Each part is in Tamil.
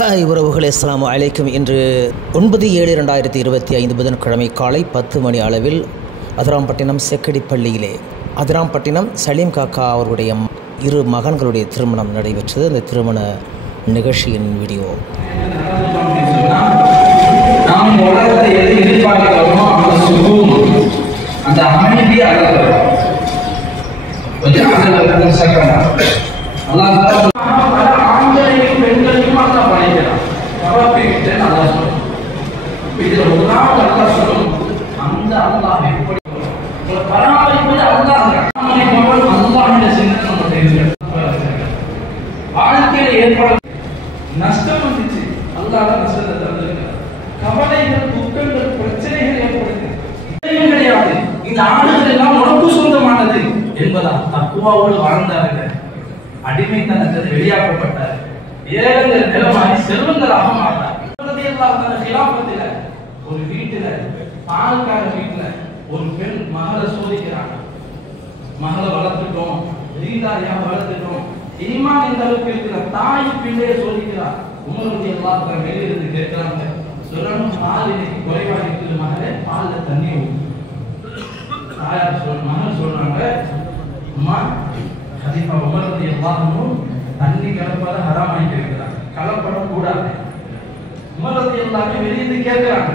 ஹாய் உறவுகளே, அஸ்ஸலாமு அலைக்கும். இன்று 9/7/2025 புதன்கிழமை காலை 10 மணி அளவில் அதிராம்பட்டினம் செக்கடி பள்ளியிலே அதிராம்பட்டினம் சலீம் காக்கா அவர்களுடைய 2 மகன்களுடைய திருமணம் நடைபெற்றது. அந்த திருமண நிகழ்ச்சியின் வீடியோ. வாழ்க்கையில் ஏற்படும் நஷ்டம் வந்துச்சு, அல்லாஹ் நஷ்டத்தை தந்திருக்கிறார். கவலைகள், துக்கங்கள், பிரச்சனைகள் ஏற்படுது கிடையாது. இந்த ஆடுகள் எல்லாம் உனக்கு சொந்தமானது என்பதால் தக்குவாவோடு வாழ்ந்தார்கள். அடிமைத்தனத்தில் வெளியாக்கப்பட்டார். ஏழைகள் நிலமாறி செல்வங்களாக மாட்டார். ஒரு வீட்டுல பால்கார வீட்டுல ஒரு பெண் மகளை சோதிக்கிறாங்க. மகளை வளர்த்துட்டோம், ரீதாரியாக வளர்த்துட்டோம், ஈமான் எந்த அளவுக்கு இருக்கிற தாய் பிள்ளையை சோதிக்கிறார். உமருடைய எல்லாம் வெளியிருந்து கேட்கிறாங்க, சொல்லணும் பால் இன்னைக்கு குறைவா இருக்குது மகளே, பால்ல தண்ணி தாயார் மகள் சொல்றாங்க, அம்மா கண்டிப்பா உமருடைய எல்லாரும் தண்ணி கலப்பதை ஹராமாக்கி இருக்கிறாங்க, கலப்படக்கூடாது. உமருடைய எல்லாமே வெளியிருந்து கேட்கிறாங்க.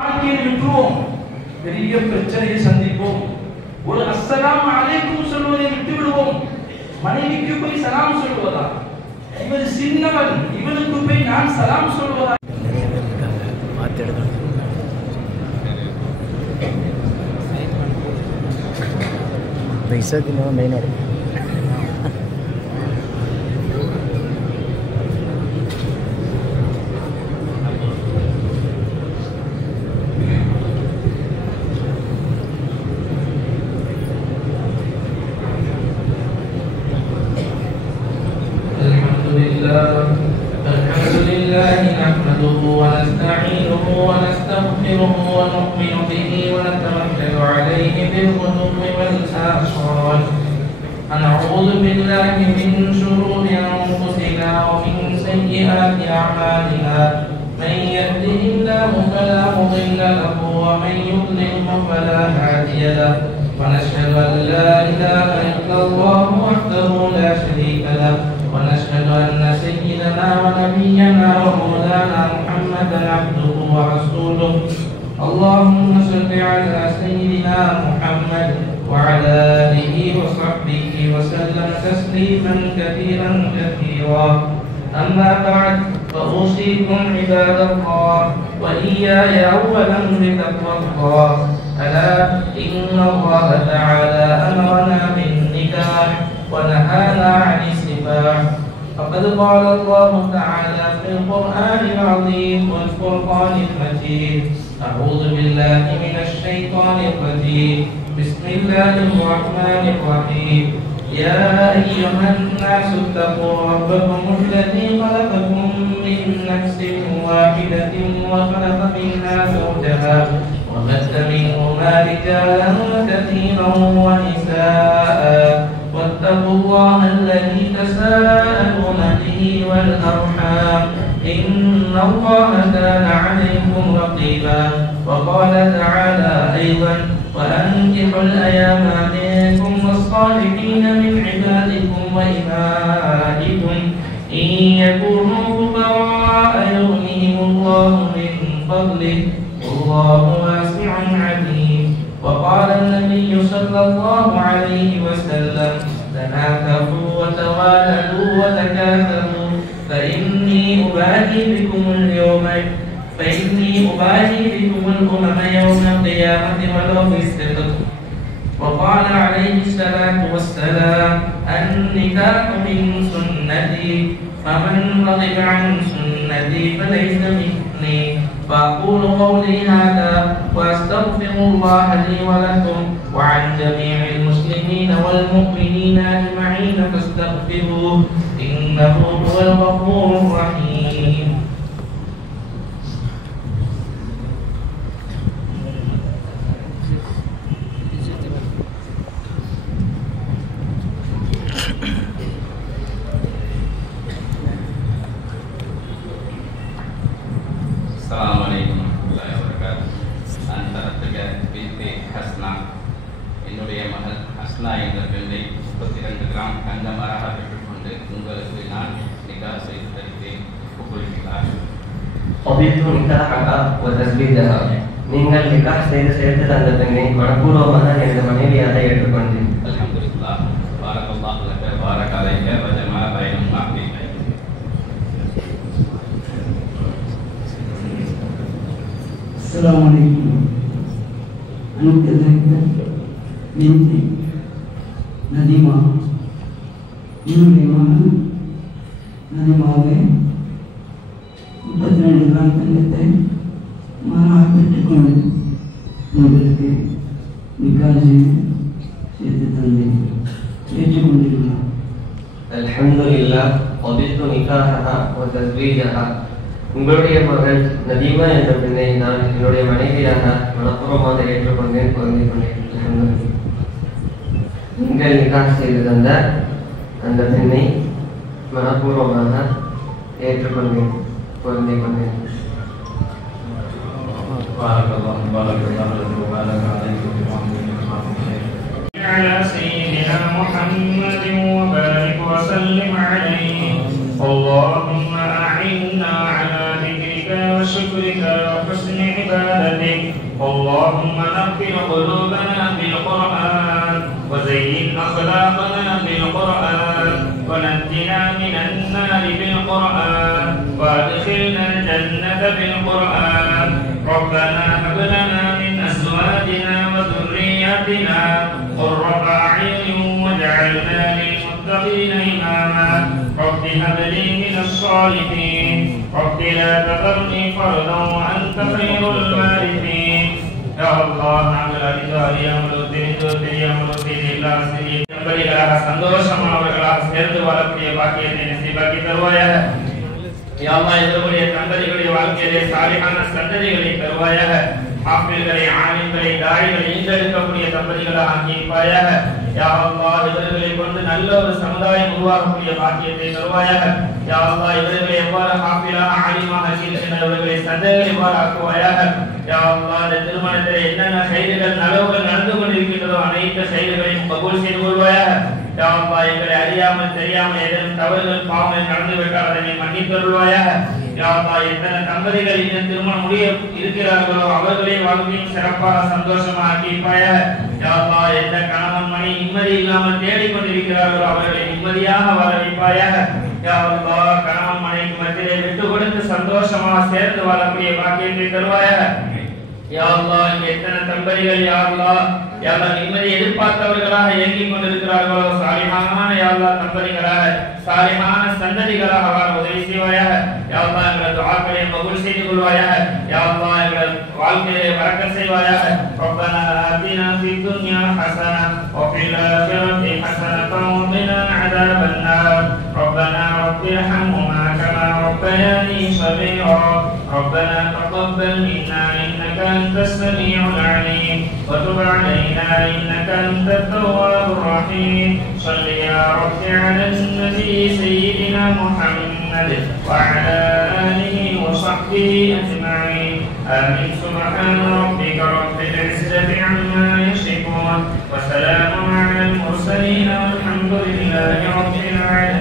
வாழ்க்கையை விட்டுருவோம், பெரிய பிரச்சனையை சந்திப்போம். ஒரு அஸ்ஸலாமு அலைக்கும் சொல்வதை விட்டு விடுவோம். மனைவிக்கு போய் சலாம் சொல்வதா? இவர் சின்னவன், இவனுக்கு போய் நான் சலாம் சொல்வதா? الحمد لله نحمده ونستعينه ونستغفره ونؤمن به ونتوكل عليه بالغدو والآصال. ونعوذ بالله من شرور أنفسنا ومن سيئات أعمالنا. من يهده الله فلا مضل له ومن يضلله فلا هادي له. ونشهد أن لا إله إلا الله وحده لا شريك له. ونشهد أن سيدنا ونبينا ومولانا محمدا عبده ورسوله. اللهم صل على سيدنا محمد وعلى آله وصحبه وسلم تسليما كثيرا كثيرا. أما بعد، فأوصيكم عباد الله وإياي أولا بتقوى الله. ألا إن الله تعالى أمرنا بالنكاح ونهانا عن السفاح. فقد قال الله تعالى في القرآن العظيم والفرقان المجيد: أعوذ بالله من الشيطان الرجيم. بسم الله الرحمن الرحيم. يا أيها الناس اتقوا ربكم الذي خلقكم من نفس واحدة وخلق منها زوجها وبث منهما رجالا كثيرا ونساء. واتقوا الله الذي تساءلون به والأرحام، إن الله كان عليكم رقيبا. وقال تعالى أيضا: وأنكحوا الأيام منكم والصالحين من عبادكم وإمائكم إن يكونوا فقراء يغنيهم الله من فضله والله واسع عليم. وقال النبي صلى الله عليه وسلم: تناكحوا وتوالدوا وتكاثروا فإني أباهي بكم الأمم يوم القيامة ولو بالصدق. وقال عليه الصلاة والسلام: النكاح من سنتي، فمن رغب عن سنتي فليس مني. فأقول قولي هذا وأستغفر الله لي ولكم وعن جميع المسلمين والمؤمنين أجمعين فاستغفروه إنه هو الغفور الرحيم. ஹஸ்னா என்ற பெண்ணை 32 கிராம் தங்கமராக பெற்றுக்கொண்டு உங்களுக்கு நான் நிக்காஹ் செய்து தருகிறேன். ஒப்புக்கொள்கிறீர்களா? நீங்கள் நிக்காஹ் செய்து சேர்த்து தந்த பெண்ணை மனப்பூர்வமாக எனது மனைவியாக ஏற்றுக்கொண்டேன். அல்ஹம்துலில்லாஹ். பாரக்கல்லாஹு லக பாரக அலைக வ ஜமா பைனகுமா ஃபீ கைர். அஸ்ஸலாமு அலைக்கும். அனுப்பியதற்கு நன்றி. நதிமா என்னுடைய மகன் நதிமாவே 32 கிராம் தங்கத்தை மாறாக பெற்றுக்கொண்டு உங்களுக்கு நிக்காஹ் செய்து தந்தேன். ஏற்றுக்கொண்டிருக்கிறார். அல்ஹம்துலில்லாஹ். வபித்து நிக்காஹஹா வ தஸ்வீஜஹா. உங்களுடைய மகள் நதீமா என்ற பெண்ணை நான் என்னுடைய மனைவியாக மனப்பூர்வமாக ஏற்றுக்கொண்டேன், பொருந்திக் கொண்டேன். அல்ஹம்துலில்லாஹ். நீங்கள் நிக்காஹ் செய்து தந்த அந்த பெண்ணை மனப்பூர்வமாக ஏற்றுக்கொண்டேன், பொருந்திக் கொண்டேன். பாரக்கல்லாஹு பாரக்கல்லாஹு லக பாரக அலைக வ ஜமா பைனகுமா ஃபீ கைர். على سيدنا محمد وبارك وسلم عليه. اللهم أعنا على ذكرك وشكرك وحسن عبادتك. اللهم نقل قلوبنا بالقرآن وزين أخلاقنا بالقرآن ونجنا من النار بالقرآن وادخلنا الجنة بالقرآن. ربنا هب لنا من أزواجنا وذرياتنا قرة أعين واجعلنا للمتقين إماما. رب هب لي من الصالحين. رب لا تذرني فردا وأنت خير الوارثين. يا الله நாங்கள் அறியாமலோ தெரியாமலோ செய்த எல்லா சிறிய தம்பதிகளாக சந்தோஷமானவர்களாக சேர்ந்து வாழக்கூடிய பாக்கியத்தை நசீபாக்கி தருவாயாக. யா அல்லாஹ் எங்களுடைய தம்பதிகளுடைய வாழ்க்கையிலே சாலிஹான சந்ததிகளை தருவாயாக. ஆஃபில்களை ஆலிம்களை தாயிகளை ஈண்டெடுக்கக்கூடிய தம்பதிகளாக ஆக்கியிருப்பாயாக. யா அல்லாஹ் இவர்களை கொண்டு நல்ல ஒரு சமுதாயம் உருவாக்கக்கூடிய பாக்கியத்தை தருவாயாக. யா அல்லாஹ் இவர்களை எவ்வாறு ஆஃபிலாக ஆலிமாக இருக்கின்றவர்களை சந்ததிகளை எவ்வாறு ஆக்குவாயாக. யா அல்லாஹ் இந்த திருமணத்தில் என்னென்ன செய்திகள் நலவுகள் நடந்து கொண்டிருக்கின்றதோ அனைத்து செய்திகளையும் கபூல் செய்து கொள்வாயாக. யா அல்லாஹ் எங்களை அறியாமல் தெரியாமல் ஏதேனும் தவறுகள் பாவங்கள் நடந்து விட்டால் அதனை மன்னித்தருள்வாயாக. யா அல்லாஹ் எத்தனை தம்பதிகள் இந்த திருமணம் முடிய இருக்கிறார்களோ அவர்களை வாழ்க்கையும் சிறப்பாக சந்தோஷமாக ஆக்கியிருப்பாயாக. யா அல்லாஹ் எந்த கணவன் மணி நிம்மதி இல்லாமல் தேடிக்கொண்டிருக்கிறார்களோ அவர்களை நிம்மதியாக வாழ வைப்பாயாக. யா அல்லாஹ் கணவன் மனைவிக்கு மத்தியிலே விட்டு கொடுத்து சந்தோஷமாக சேர்ந்து வாழக்கூடிய பாக்கியத்தை தருவாயாக. யா அல்லாஹ் இங்கே எத்தனை தம்பதிகள் யா அல்லாஹ் நிம்மதி எதிர்பார்த்தவர்களாக இயங்கிக் கொண்டிருக்கிறார்களோ சாலிஹான யா அல்லாஹ் தம்பதிகளாக சாலிஹான சந்ததிகளாக வாழ உதவி செய்வாயாக. யா அல்லாஹ் எங்கள் துஆக்களை கபூல் செய்து கொள்வாயாக. யா அல்லாஹ் எங்கள் வாழ்க்கையை பரக்கத் செய்வாயாக. ரப்பனா ஆதினா ஃபித் துன்யா ஹஸனா வ ஃபில் ஆখিরাতি ஹஸனத்தன் வ கினா அஸாபன் நார். ரப்பனா ரப்பிர்ஹம்ஹுமா கமா ரப்பயானி ஸகீரா. ரப்பனா தகப்பல் மின்னா இன்னக அன்தஸ் ஸமீஉல் அலீம் வ துப் அலைனா இன்னக அன்தத் தவ்வாபுர் ரஹீம். ஸல்லி யா ரப்பி அலன் நபி سيدنا محمد وعلى آله وصحبه أجمعين. آمين. سبحان ربك رب العزة عما يصفون وسلام على المرسلين والحمد لله رب العالمين.